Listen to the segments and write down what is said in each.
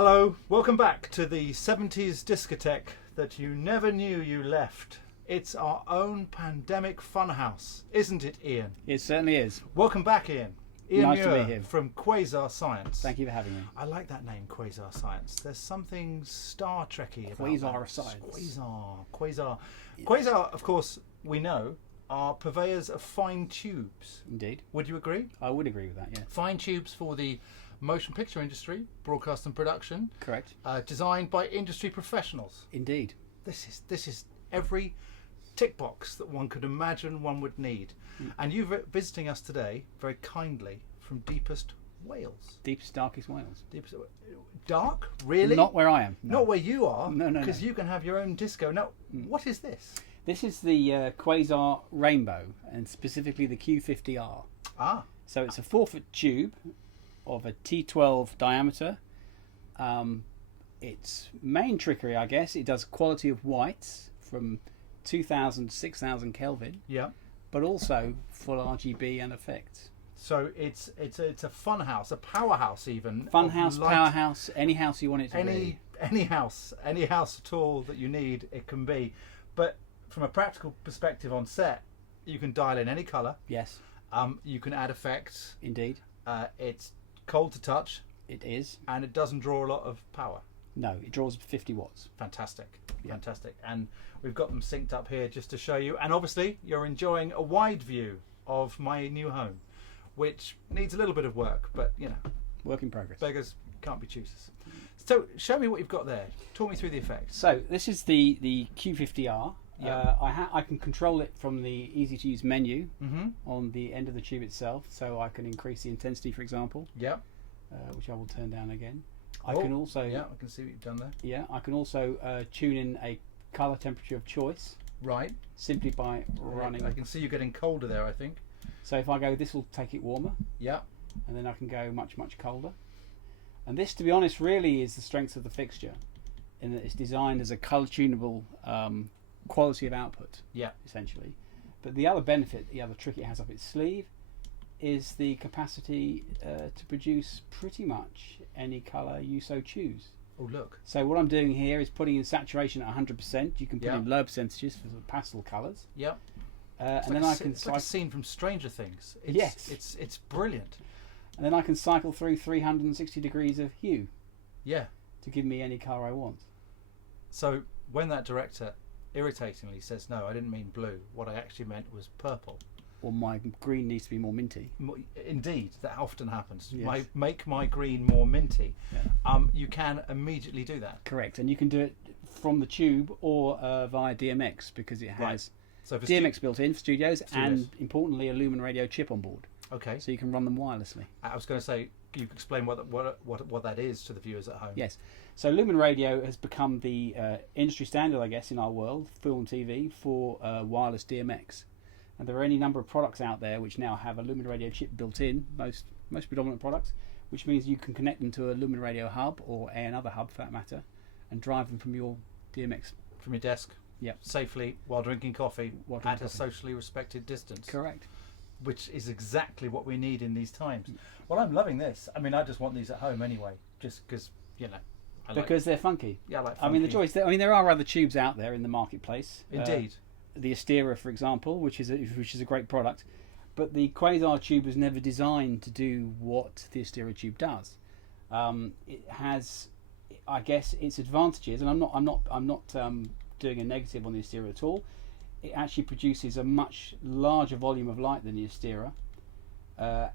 Hello, welcome back to the 70s discotheque that you never knew you left. It's our own pandemic funhouse, isn't it, Ian? It certainly is. Welcome back, Ian. Ian Nice to Muir be here. from Quasar Science. Thank you for having me. I like that name, Quasar Science. There's something Star Trekky about Quasar that. Science. Quasar. Quasar, of course, we know, are purveyors of fine tubes. Indeed. Would you agree? I would agree with that, yeah. Fine tubes for the motion picture industry, broadcast and production. Correct. Designed by industry professionals. Indeed. This is every tick box that one could imagine one would need. And you're visiting us today very kindly from deepest Wales. Deepest, darkest Wales. Deepest, dark? Really? Not where I am. No. Not where you are. No. Because you can have your own disco. Now, what is this? This is the Quasar Rainbow, and specifically the Q50R. Ah. So it's a 4-foot tube of a T12 diameter. Its main trickery, I guess, it does quality of whites from 2000 to 6000 Kelvin. Yeah. But also full RGB and effects. So it's a fun house, a powerhouse even. Fun house, powerhouse, any house you want it to be. Any house at all that you need, it can be. But from a practical perspective on set, you can dial in any colour. Yes. You can add effects. Indeed. It's cold to touch. It is. And it doesn't draw a lot of power. No, it draws 50 watts. Fantastic. Yeah. Fantastic. And we've got them synced up here just to show you. And obviously, you're enjoying a wide view of my new home, which needs a little bit of work, but you know. Work in progress. Beggars can't be choosers. So show me what you've got there. Talk me through the effects. So this is the Q50R. Yeah. I can control it from the easy to use menu Mm-hmm. on the end of the tube itself. So I can increase the intensity, for example, Yeah. which I will turn down again. I Oh, can also Yeah, I can see what you've done there. I can also tune in a color temperature of choice Right. simply by running. I can see you getting colder there, I think. So if I go, this will take it warmer, Yeah. and then I can go much colder. And this, to be honest, really is the strength of the fixture, in that it's designed as a color tunable quality of output. Yeah. Essentially. But the other benefit, the other trick it has up its sleeve, is the capacity to produce pretty much any colour you so choose. Oh, look. So what I'm doing here is putting in saturation at 100%. You can put Yeah. in low percentages for the pastel colours. Yeah. And then I can It's like a scene from Stranger Things. Yes. It's brilliant. and then I can cycle through 360 degrees of hue Yeah. to give me any colour I want. So when that director irritatingly says, no, I didn't mean blue, what I actually meant was purple. Or my green needs to be more minty. Indeed, that often happens. Yes. Make my green more minty. Yeah. You can immediately do that. Correct, and you can do it from the tube or via DMX, because it has Right. So for DMX built in for studios, Studios. and importantly a Lumen Radio chip on board, okay. so you can run them wirelessly. I was going to say, you can explain what that is to the viewers at home. Yes, so Lumen Radio has become the industry standard, I guess, in our world, film and TV, for wireless DMX. And there are any number of products out there which now have a Lumen Radio chip built in, most predominant products, which means you can connect them to a Lumen Radio hub, or another hub for that matter, and drive them from your DMX. From your desk. Yep. Safely while drinking coffee While drinking at a coffee. socially respected distance. Correct. Which is exactly what we need in these times. Well, I'm loving this. I mean, I just want these at home anyway, just because, you know. Because they're funky. Yeah, I like I mean, the funky. choice. I mean, there are other tubes out there in the marketplace. Indeed. The Astera, for example, which is a great product, but the Quasar tube was never designed to do what the Astera tube does. It has, I guess, its advantages, and I'm not doing a negative on the Astera at all. It actually produces a much larger volume of light than the Astera,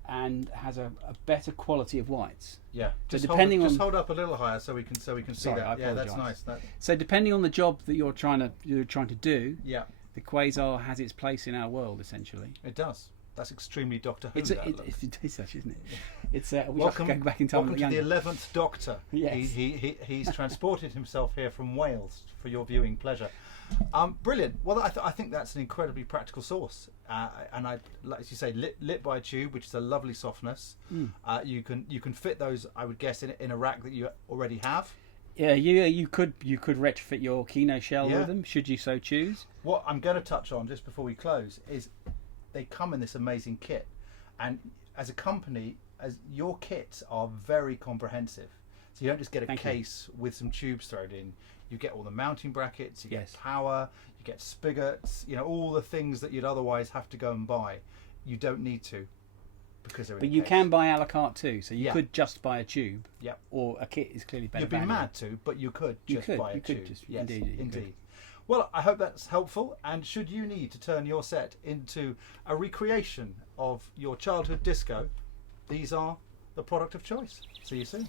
and has a better quality of whites. Yeah. So Just depending hold up a little higher so we can see Sorry, that. I Yeah, that's apologise. nice. So depending on the job that you're trying to do, Yeah, the Quasar has its place in our world, essentially. it does. That's extremely Doctor Who. It's such, isn't it? It's Welcome, going back in time. welcome to the 11th Doctor. Yes. He's transported himself here from Wales for your viewing pleasure. Brilliant. Well, I think that's an incredibly practical source, and like as you say, lit by a tube, which is a lovely softness. You can fit those, I would guess, in a rack that you already have. Yeah, you could retrofit your Kino shell Yeah. with them, should you so choose. What I'm going to touch on just before we close is they come in this amazing kit, and as a company, as your kits are very comprehensive. So you don't just get a Thank you. case with some tubes thrown in. You get all the mounting brackets, you Yes. get power, you get spigots, you know, all the things that you'd otherwise have to go and buy. You don't need to, because they're in But a you case. can buy a la carte too, so you Yeah. could just buy a tube. Yep. Or a kit is clearly better. You'd be value. mad to, but you could just buy a You could tube. just- Yes, indeed, you indeed. could. Well, I hope that's helpful. And should you need to turn your set into a recreation of your childhood disco, these are the product of choice. See you soon.